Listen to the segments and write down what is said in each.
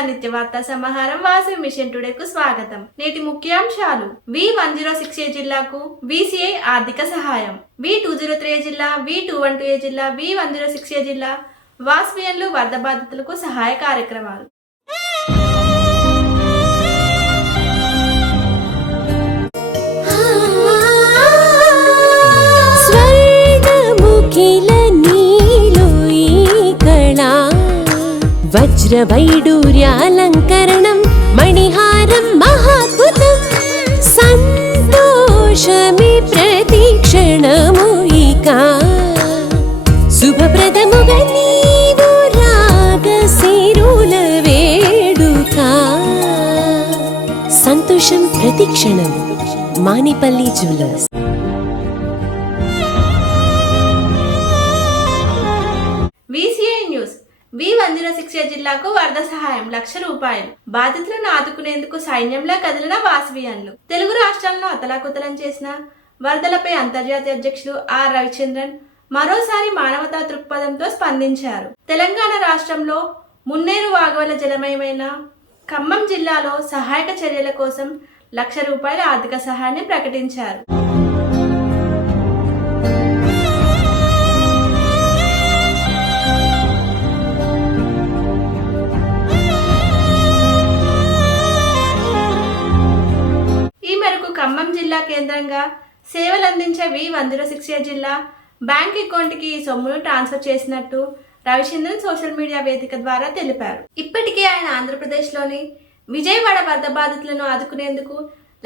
నిత్య వార్తా సమాహారం వాసవి మిషన్ టుడేకు స్వాగతం. నేటి ముఖ్యాంశాలు. V one zero six A జిల్లాకు విసిఐ ఆర్థిక సహాయం. V two zero three A జిల్లా V two one two A జిల్లా V one zero six A జిల్లా వాస్వియన్లు వరద బాధితులకు సహాయ కార్యక్రమాలు. వజ్రవైడూర్యాలంకరణం మణిహారం మహాద్భుతం సంతోషమి ప్రతిక్షణము ఇక శుభప్రదముగా నీవు రాగ సిరుల వేడుక సంతోషం ప్రతిక్షణం Manipalli jewellers VCI news V one zero six జిల్లాకు వరద సహాయం లక్ష రూపాయలు. బాధితులను ఆదుకునేందుకు సైన్యంలో కదిలిన వాసవియన్లు. తెలుగు రాష్ట్రాలను అతలాకుతలం చేసిన వరదలపై అంతర్జాతీయ అధ్యక్షుడు ఆర్ రవిచంద్రన్ మరోసారి మానవతా దృక్పథంతో స్పందించారు. తెలంగాణ రాష్ట్రంలో మున్నేరు వాగవల జలమయమైన ఖమ్మం జిల్లాలో సహాయక చర్యల కోసం లక్ష రూపాయల ఆర్థిక సహాయాన్ని ప్రకటించారు. కేంద్రంగా సేవలందించే వి వందల జీరో జిల్లా బ్యాంక్ అకౌంట్కి ఈ సొమ్మును ట్రాన్స్ఫర్ చేసినట్టు రవిచంద్రన్ సోషల్ మీడియా వేదిక ద్వారా తెలిపారు. ఇప్పటికే ఆయన ఆంధ్రప్రదేశ్లోని విజయవాడ వరద బాధితులను ఆదుకునేందుకు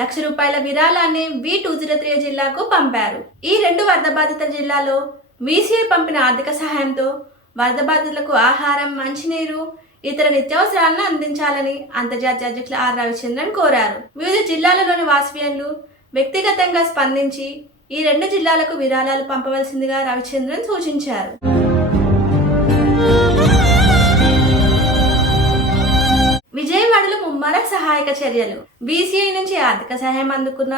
లక్ష రూపాయల విరాళాన్ని వి టూ జీరో త్రీ జిల్లాకు పంపారు. ఈ రెండు వరద బాధిత జిల్లాలో వీసీఐ పంపిన ఆర్థిక సహాయంతో వరద బాధితులకు ఆహారం మంచినీరు ఇతర నిత్యావసరాలను అందించాలని అంతర్జాతీయ అధ్యక్షులు ఆర్ రవిచంద్రన్ కోరారు. వివిధ జిల్లాలలోని వాసవ్యంలు వ్యక్తిగతంగా స్పందించి ఈ రెండు జిల్లాలకు విరాళాలు పంపవలసిందిగా రవిచంద్రన్ సూచించారు. విజయవాడలో ముమ్మర సహాయక చర్యలు. బీసీఐ నుంచి ఆర్థిక సహాయం అందుకున్న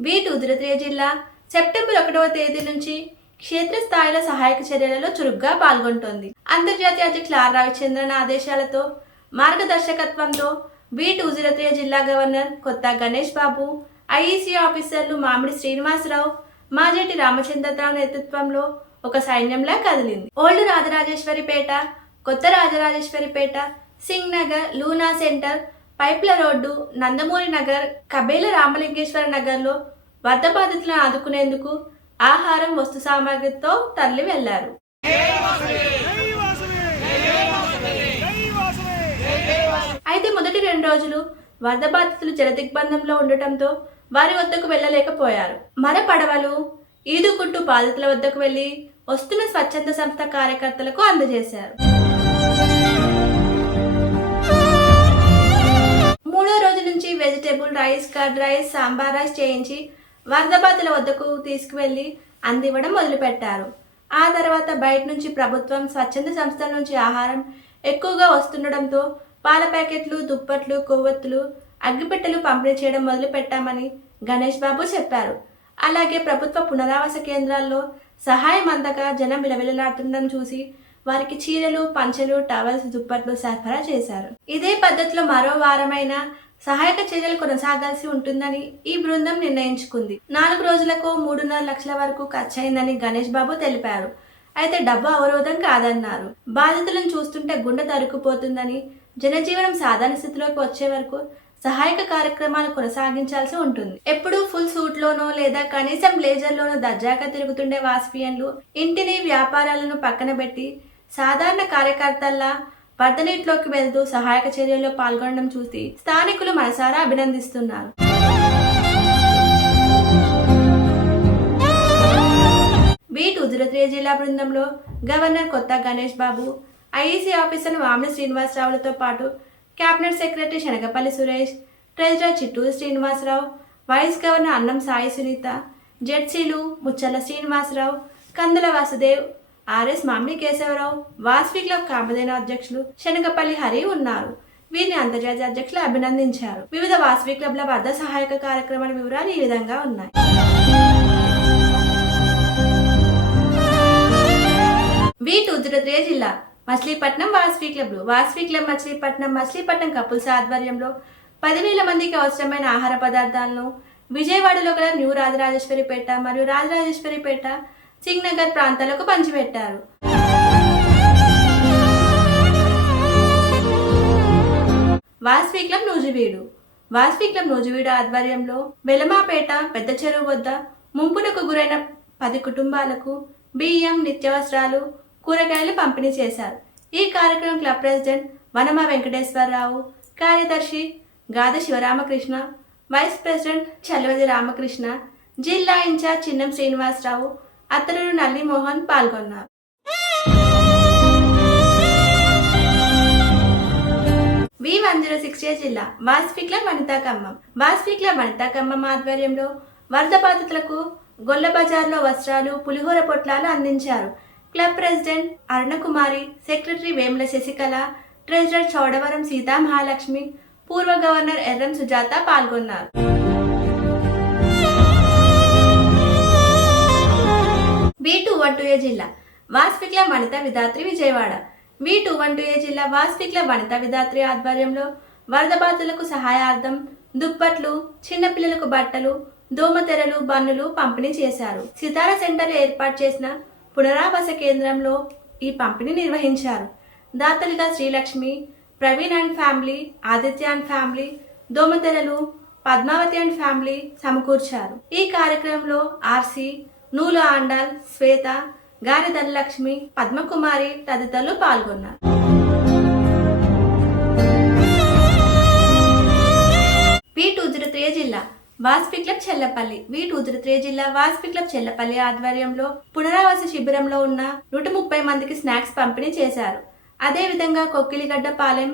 వి ఉదిరత్రియ జిల్లా సెప్టెంబర్ ఒకటవ తేదీ నుంచి క్షేత్రస్థాయిలో సహాయక చర్యలలో చురుగ్గా పాల్గొంటోంది. అంతర్జాతీయ అధ్యక్షులు ఆర్ రవిచంద్రన్ ఆదేశాలతో మార్గదర్శకత్వంతో బీట్ టూ జిల్లా గవర్నర్ కొత్త గణేష్ బాబు ఐఈసీ ఆఫీసర్లు మామిడి శ్రీనివాసరావు మాజేటి రామచంద్రరావు నేతృత్వంలో ఒక సైన్యంలా కదిలింది. ఓల్డ్ రాజరాజేశ్వరిపేట కొత్త రాజరాజేశ్వరిపేట సింగ్ నగర్ లూనా సెంటర్ పైప్ల రోడ్డు నందమూరి నగర్ కబేల రామలింగేశ్వర నగర్లో వరద బాధితులను ఆదుకునేందుకు ఆహారం వస్తు సామాగ్రితో తరలి వెళ్ళారు అయితే మొదటి రెండు రోజులు వరద బాధితులు జలదిగ్బంధంలో ఉండటంతో వారి వద్దకు వెళ్ళలేకపోయారు. మర పడవలు ఈదుకుంటూ బాధితుల వద్దకు వెళ్ళి వస్తున్న స్వచ్ఛంద సంస్థ కార్యకర్తలకు అందజేశారు. మూడో రోజు నుంచి vegetable rice curd rice sambar rice చేయించి వరద బాధితుల వద్దకు తీసుకువెళ్ళి అందివ్వడం మొదలుపెట్టారు. ఆ తర్వాత బయట నుంచి ప్రభుత్వం స్వచ్ఛంద సంస్థల నుంచి ఆహారం ఎక్కువగా వస్తుండడంతో పాల ప్యాకెట్లు దుప్పట్లు కొవ్వొత్తులు అగ్గిపెట్టెలు పంపిణీ చేయడం మొదలుపెట్టామని గణేష్ బాబు చెప్పారు. అలాగే ప్రభుత్వ పునరావాస కేంద్రాల్లో సహాయం అందక జనం విలవిలలాడుతుండడం చూసి వారికి చీరలు పంచెలు టవల్స్ దుప్పట్లు సరఫరా చేశారు. ఇదే పద్ధతిలో మరో వారమైన సహాయక చర్యలు కొనసాగాల్సి ఉంటుందని ఈ బృందం నిర్ణయించుకుంది. నాలుగు రోజులకు మూడున్నర లక్షల వరకు ఖర్చయిందని గణేష్ బాబు తెలిపారు. అయితే డబ్బు అవరోధం కాదన్నారు. బాధితులను చూస్తుంటే గుండె తరుక్కుపోతుందని జనజీవనం సాధారణ స్థితిలోకి వచ్చే వరకు సహాయక కార్యక్రమాలు కొనసాగించాల్సి ఉంటుంది. ఎప్పుడు ఫుల్ సూట్ లోనో లేదా కనీసం బ్లేజర్ లోనో దర్జాగా తిరుగుతుండే వాస్పియన్లు ఇంటిని వ్యాపారాలను పక్కన పెట్టి సాధారణ కార్యకర్తల్లా వరదనీటిలోకి వెళ్తూ సహాయక చర్యల్లో పాల్గొనడం చూసి స్థానికులు మనసారా అభినందిస్తున్నారు. వీటి టూ జిల్లా బృందంలో governor Kotha Ganesh Babu IEC officer Vamini శ్రీనివాసరావులతో పాటు cabinet secretary Shanagapalli Suresh treasurer Chitturu Srinivasarao vice governor Annam Sai Sunitha జెడ్సీలు ముచ్చల్ల Srinivasarao Kandula Vasudev RS Mamidi Keshavarao Vasvi club కామధేన అధ్యక్షులు శనగపల్లి హరి ఉన్నారు. వీరిని అంతర్జాతీయ అధ్యక్షులు అభినందించారు. వివిధ వాస్వి క్లబ్ల వద్ద సహాయక కార్యక్రమాల వివరాలు ఈ విధంగా ఉన్నాయి. వి టూ జీరో త్రీ జిల్లా మచిలీపట్నం వాస్వి క్లబ్లు. వాస్వి క్లబ్ మచిలీపట్నం మచిలీపట్నం కపుల్స్ ఆధ్వర్యంలో పదివేల మందికి అవసరమైన ఆహార పదార్థాలను విజయవాడలో గల న్యూ రాజరాజేశ్వరిపేట మరియు రాజరాజేశ్వరిపేట సింగ్నగర్ ప్రాంతాలకు పంచిపెట్టారు. వాస్వి క్లబ్ నూజివీడు. వాస్వి క్లబ్ నూజివీడు ఆధ్వర్యంలో వెలమాపేట పెద్ద చెరువు వద్ద ముంపునకు గురైన పది కుటుంబాలకు బియ్యం నిత్యావసరాలు కూరగాయలు పంపిణీ చేశారు. ఈ కార్యక్రమం క్లబ్ ప్రెసిడెంట్ వనమ వెంకటేశ్వరరావు కార్యదర్శి గాద శివరామకృష్ణ వైస్ ప్రెసిడెంట్ చలవది రామకృష్ణ జిల్లా ఇన్ఛార్జ్ చిన్నం శ్రీనివాసరావు అతను నల్లి మోహన్ పాల్గొన్నారు. V one zero six A జిల్లా వాస్ఫిక్ల వనితా ఖమ్మం. వాస్ఫిక్ల వనితా ఖమ్మం ఆధ్వర్యంలో వరద బాధితులకు గొల్ల బజార్లో వస్త్రాలు పులిహోర పొట్లాలు అందించారు. Club president Arunakumari secretary Vemula Sasikala treasurer Chowdavaram Sita Mahalakshmi పూర్వ గవర్నర్ ఎర్రం సుజాత పాల్గొన్నారు. V two one two A జిల్లా వాస్వి వనిత Vidhatri Vijayawada. V two one two A జిల్లా వాస్వి వనిత విధాత్రి ఆధ్వర్యంలో వరద బాధితులకు సహాయార్థం దుప్పట్లు చిన్నపిల్లలకు బట్టలు దోమతెరలు బన్నులు పంపిణీ చేశారు. సితార సెంటర్ ఏర్పాటు చేసిన పునరావాస కేంద్రంలో ఈ పంపిణీ నిర్వహించారు. దాతలుగా Srilakshmi Praveen and family Aditya and family దోమతెరలు Padmavati and family సమకూర్చారు. ఈ కార్యక్రమంలో ఆర్సి నూలు ఆండాల్ శ్వేత గారి ధనలక్ష్మి పద్మకుమారి తదితరులు పాల్గొన్నారు. పి టూ జీరో త్రీ జిల్లా Vasavi club Chellapalli. V two three జిల్లా వాస్పి క్లబ్ చెల్లపల్లి ఆధ్వర్యంలో పునరావాస శిబిరంలో ఉన్న నూట ముప్పై మందికి స్నాక్స్ పంపిణీ చేశారు. అదేవిధంగా కొక్కిలిగడ్డ పాలెం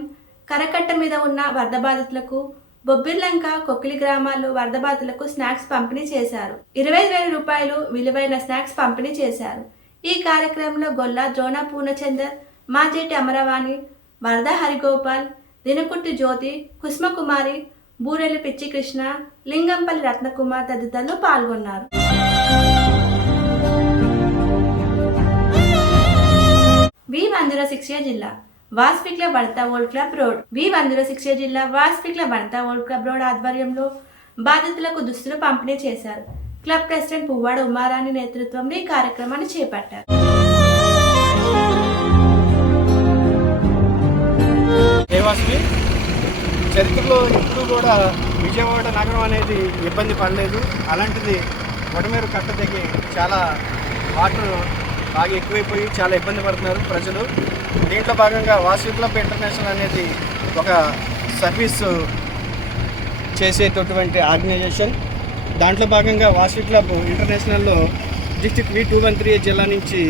కరకట్ట మీద ఉన్న వరద బాధితులకు బొబ్బిర్లంక కొక్కిలి గ్రామాల్లో వరద బాధితులకు స్నాక్స్ పంపిణీ చేశారు. ఇరవై వేల రూపాయలు విలువైన స్నాక్స్ పంపిణీ చేశారు. ఈ కార్యక్రమంలో గొల్ల జోనా పూర్ణచందర్ మాజేటి అమరవాణి వరద హరిగోపాల్ దినకుట్టి జ్యోతి కుసుమకుమారి బూరెలు పిచ్చి కృష్ణ లింగంపల్లి రత్నకుమార్ తదితరులు పాల్గొన్నారు. వి వన్ శిక్ష జిల్లా వాస్పిక్ల club old club road. V one six జిల్లా వాస్పిక్ల క్లబ్ ఓల్డ్ క్లబ్ రోడ్ ఆధ్వర్యంలో బాధితులకు దుస్తులు పంపిణీ చేశారు. క్లబ్ ప్రెసిడెంట్ పువ్వాడ ఉమారాణి నేతృత్వంలో ఈ కార్యక్రమాన్ని చేపట్టారు. దేవాస్మి చరిత్రలో ఎప్పుడూ కూడా విజయవాడ నగరం అనేది ఇబ్బంది పడలేదు. అలాంటిది వడమేరు కట్ట దగ్గర చాలా వాటర్ బాగా ఎక్కువైపోయి చాలా ఇబ్బంది పడుతున్నారు ప్రజలు. దీంట్లో భాగంగా వాసవి క్లబ్ ఇంటర్నేషనల్ అనేది ఒక సర్వీస్ చేసేటటువంటి ఆర్గనైజేషన్. దాంట్లో భాగంగా Vasavi club ఇంటర్నేషనల్లో district V two one three జిల్లా నుంచి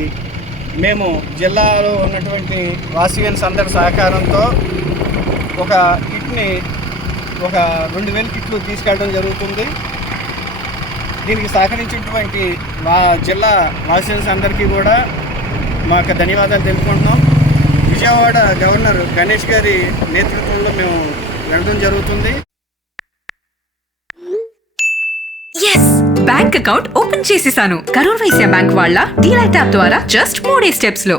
మేము జిల్లాలో ఉన్నటువంటి వాసియన్స్ అందరి సహకారంతో ఒక కిట్ని ఒక రెండు వేల కిట్లు తీసుకెళ్ళడం జరుగుతుంది. దీనికి సహకరించినటువంటి మా జిల్లా వాసిన్స్ అందరికీ కూడా మాకు ధన్యవాదాలు తెలుపుకుంటున్నాం. విజయవాడ గవర్నర్ గణేష్ గారి నేతృత్వంలో మేము వెళ్ళడం జరుగుతుంది. ఎస్ బ్యాంక్ అకౌంట్ ఓపెన్ చేసేసాను. కరూర్ వైశ్య బ్యాంక్ వాళ్ళ డీలైట్ యాప్ ద్వారా జస్ట్ మూడే స్టెప్స్లో.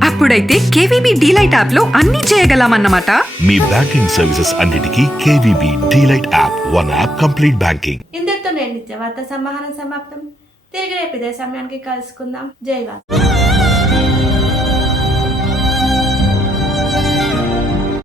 అప్పుడైతే కేవీబీ డీలైట్ యాప్లో అన్ని చేయగలమన్నమాట. మీ బ్యాంకింగ్ సర్వీసెస్ అన్నిటికీ KVB Delight app one app complete banking. ఇంతటితో నేను నిత్య వార్త సమాహారం సమాప్తం. తిరిగి రేపు ఇదే సమయానికి కలుసుకుందాం. జై వార్త